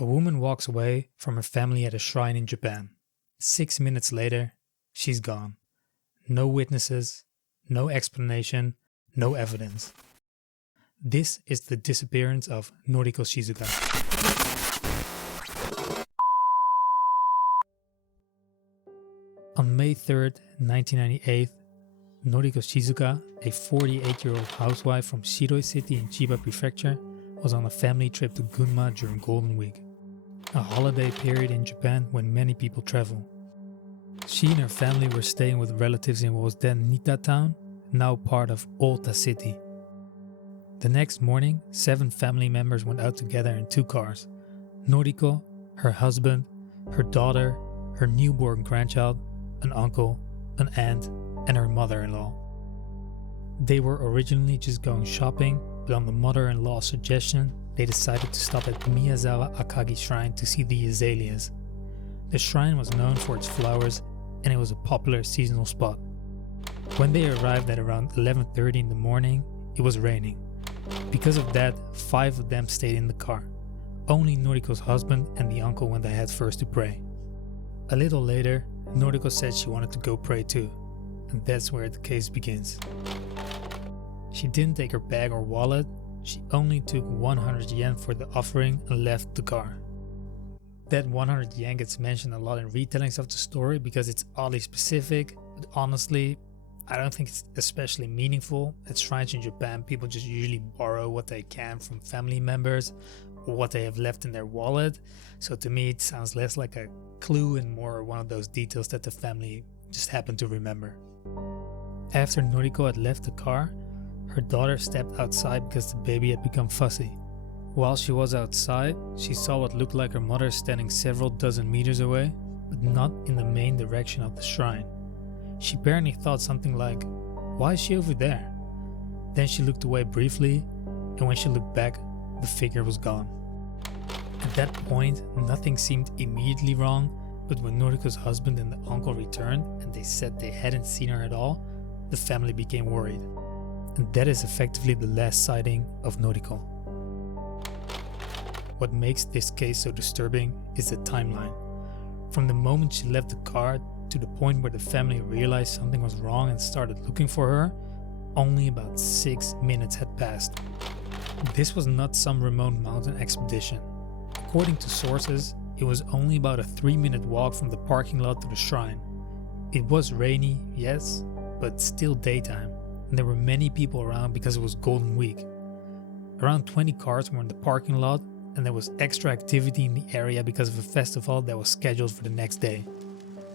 A woman walks away from her family at a shrine in Japan. 6 minutes later, she's gone. No witnesses, no explanation, no evidence. This is the disappearance of Noriko Shizuka. On May 3rd, 1998, Noriko Shizuka, a 48-year-old housewife from Shiroi City in Chiba Prefecture, was on a family trip to Gunma during Golden Week, a holiday period in Japan when many people travel. She and her family were staying with relatives in what was then Nitta Town, now part of Ota City. The next morning, 7 family members went out together in 2 cars. Noriko, her husband, her daughter, her newborn grandchild, an uncle, an aunt, and her mother-in-law. They were originally just going shopping, but on the mother-in-law's suggestion, they decided to stop at Miyazawa Akagi Shrine to see the azaleas. The shrine was known for its flowers, and it was a popular seasonal spot. When they arrived at around 11:30 in the morning, it was raining. Because of that, 5 of them stayed in the car. Only Noriko's husband and the uncle went ahead first to pray. A little later, Noriko said she wanted to go pray too, and that's where the case begins. She didn't take her bag or wallet, she only took 100 yen for the offering and left the car. That 100 yen gets mentioned a lot in retellings of the story because it's oddly specific, but honestly, I don't think it's especially meaningful. At shrines in Japan, people just usually borrow what they can from family members or what they have left in their wallet, so to me it sounds less like a clue and more one of those details that the family just happened to remember. After Noriko had left the car, her daughter stepped outside because the baby had become fussy. While she was outside, she saw what looked like her mother standing several dozen meters away, but not in the main direction of the shrine. She apparently thought something like, "Why is she over there?" Then she looked away briefly, and when she looked back, the figure was gone. At that point, nothing seemed immediately wrong, but when Noriko's husband and the uncle returned and they said they hadn't seen her at all, the family became worried. And that is effectively the last sighting of Noriko. What makes this case so disturbing is the timeline. From the moment she left the car to the point where the family realized something was wrong and started looking for her, only about 6 minutes had passed. This was not some remote mountain expedition. According to sources, it was only about a 3-minute walk from the parking lot to the shrine. It was rainy, yes, but still daytime, and there were many people around because it was Golden Week. Around 20 cars were in the parking lot, and there was extra activity in the area because of a festival that was scheduled for the next day.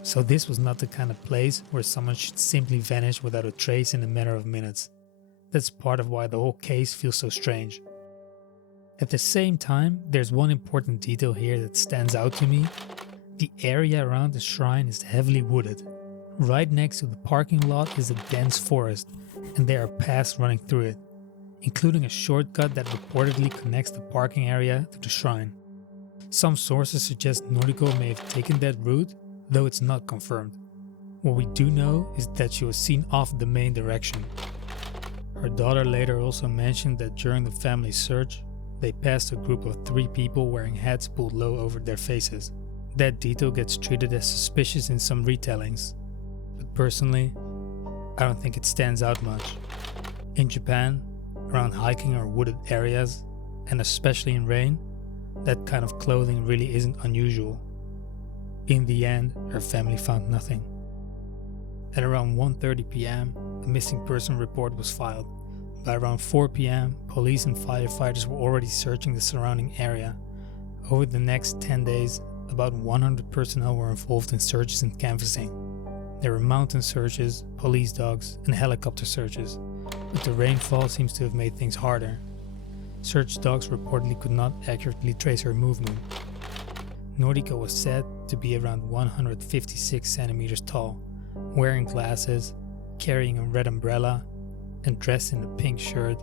So this was not the kind of place where someone should simply vanish without a trace in a matter of minutes. That's part of why the whole case feels so strange. At the same time, there's one important detail here that stands out to me. The area around the shrine is heavily wooded. Right next to the parking lot is a dense forest, and there are paths running through it, including a shortcut that reportedly connects the parking area to the shrine. Some sources suggest Noriko may have taken that route, though it's not confirmed. What we do know is that she was seen off the main direction. Her daughter later also mentioned that during the family's search, they passed a group of 3 people wearing hats pulled low over their faces. That detail gets treated as suspicious in some retellings, but personally, I don't think it stands out much. In Japan, around hiking or wooded areas, and especially in rain, that kind of clothing really isn't unusual. In the end, her family found nothing. At around 1:30 p.m., a missing person report was filed. By around 4 p.m., police and firefighters were already searching the surrounding area. Over the next 10 days, about 100 personnel were involved in searches and canvassing. There were mountain searches, police dogs, and helicopter searches, but the rainfall seems to have made things harder. Search dogs reportedly could not accurately trace her movement. Noriko was said to be around 156 centimeters tall, wearing glasses, carrying a red umbrella, and dressed in a pink shirt,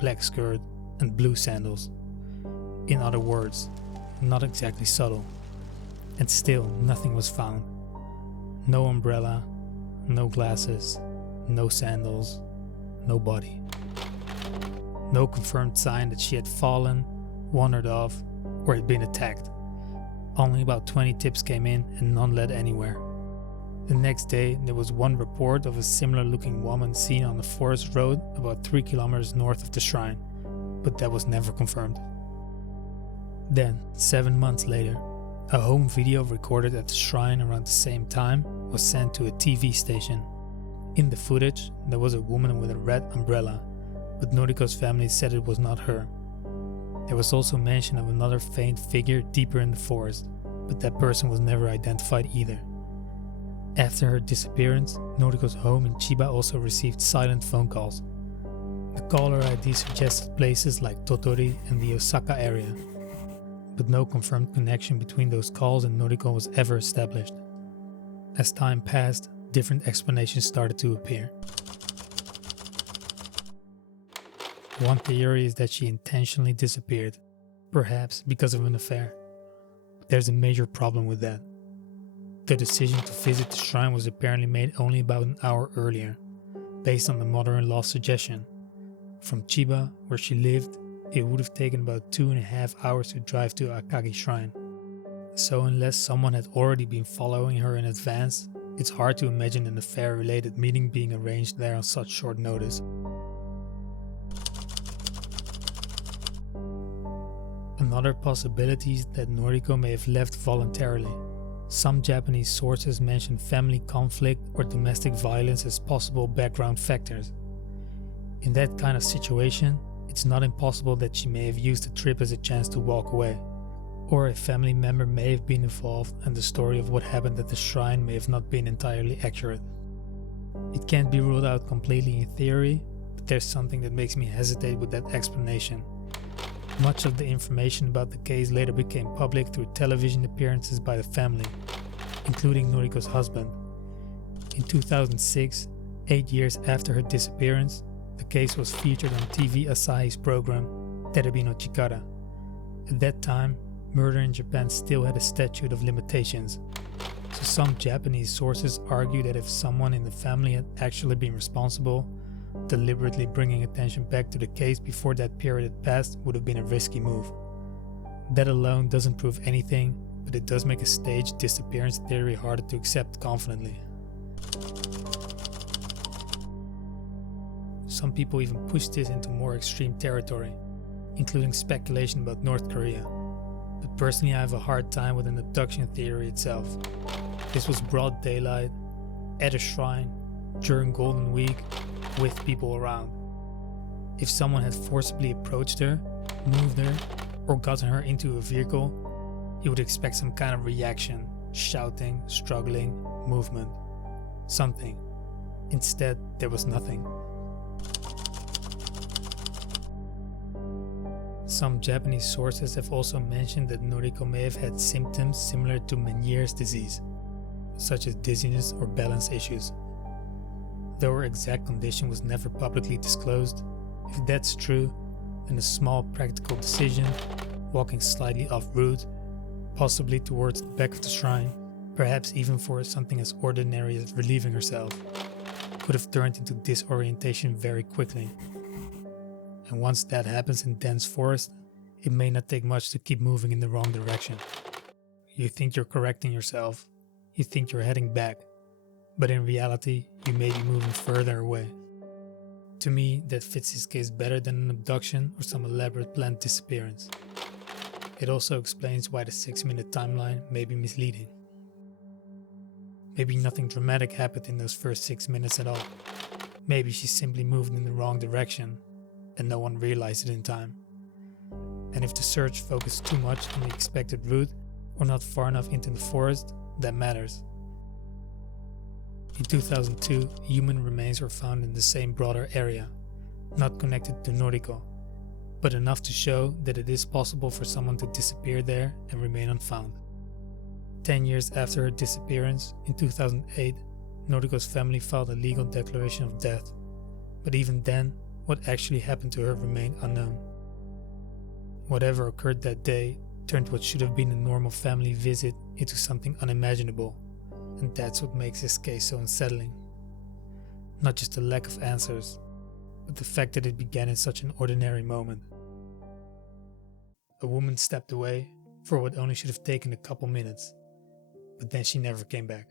black skirt, and blue sandals. In other words, not exactly subtle. And still, nothing was found. No umbrella, no glasses, no sandals, no body. No confirmed sign that she had fallen, wandered off, or had been attacked. Only about 20 tips came in and none led anywhere. The next day, there was one report of a similar looking woman seen on the forest road about 3 kilometers north of the shrine, but that was never confirmed. Then, 7 months later, a home video recorded at the shrine around the same time was sent to a TV station. In the footage, there was a woman with a red umbrella, but Noriko's family said it was not her. There was also mention of another faint figure deeper in the forest, but that person was never identified either. After her disappearance, Noriko's home in Chiba also received silent phone calls. The caller ID suggested places like Tottori and the Osaka area, but no confirmed connection between those calls and Noriko was ever established. As time passed, different explanations started to appear. One theory is that she intentionally disappeared, perhaps because of an affair. But there's a major problem with that. The decision to visit the shrine was apparently made only about an hour earlier, based on the mother-in-law's suggestion. From Chiba, where she lived, it would have taken about 2.5 hours to drive to Akagi Shrine. So unless someone had already been following her in advance, it's hard to imagine an affair-related meeting being arranged there on such short notice. Another possibility is that Noriko may have left voluntarily. Some Japanese sources mention family conflict or domestic violence as possible background factors. In that kind of situation, it's not impossible that she may have used the trip as a chance to walk away, or a family member may have been involved and the story of what happened at the shrine may have not been entirely accurate. It can't be ruled out completely in theory, but there's something that makes me hesitate with that explanation. Much of the information about the case later became public through television appearances by the family, including Noriko's husband. In 2006, 8 years after her disappearance, the case was featured on TV Asahi's program, Terebi no Chikara. At that time, murder in Japan still had a statute of limitations, so some Japanese sources argue that if someone in the family had actually been responsible, deliberately bringing attention back to the case before that period had passed would have been a risky move. That alone doesn't prove anything, but it does make a staged disappearance theory harder to accept confidently. Some people even push this into more extreme territory, including speculation about North Korea. But personally, I have a hard time with an abduction theory itself. This was broad daylight, at a shrine, during Golden Week, with people around. If someone had forcibly approached her, moved her, or gotten her into a vehicle, you would expect some kind of reaction, shouting, struggling, movement, something. Instead, there was nothing. Some Japanese sources have also mentioned that Noriko may have had symptoms similar to Meniere's disease, such as dizziness or balance issues. Though her exact condition was never publicly disclosed, if that's true, then a small practical decision, walking slightly off route, possibly towards the back of the shrine, perhaps even for something as ordinary as relieving herself, could have turned into disorientation very quickly. And once that happens in dense forest, it may not take much to keep moving in the wrong direction. You think you're correcting yourself, you think you're heading back, but in reality, you may be moving further away. To me, that fits his case better than an abduction or some elaborate planned disappearance. It also explains why the 6-minute timeline may be misleading. Maybe nothing dramatic happened in those first 6 minutes at all. Maybe she simply moved in the wrong direction and no one realized it in time. And if the search focused too much on the expected route or not far enough into the forest, that matters. In 2002, human remains were found in the same broader area, not connected to Noriko, but enough to show that it is possible for someone to disappear there and remain unfound. 10 years after her disappearance, in 2008, Noriko's family filed a legal declaration of death, but even then, what actually happened to her remained unknown. Whatever occurred that day turned what should have been a normal family visit into something unimaginable, and that's what makes this case so unsettling. Not just the lack of answers, but the fact that it began in such an ordinary moment. A woman stepped away for what only should have taken a couple minutes, but then she never came back.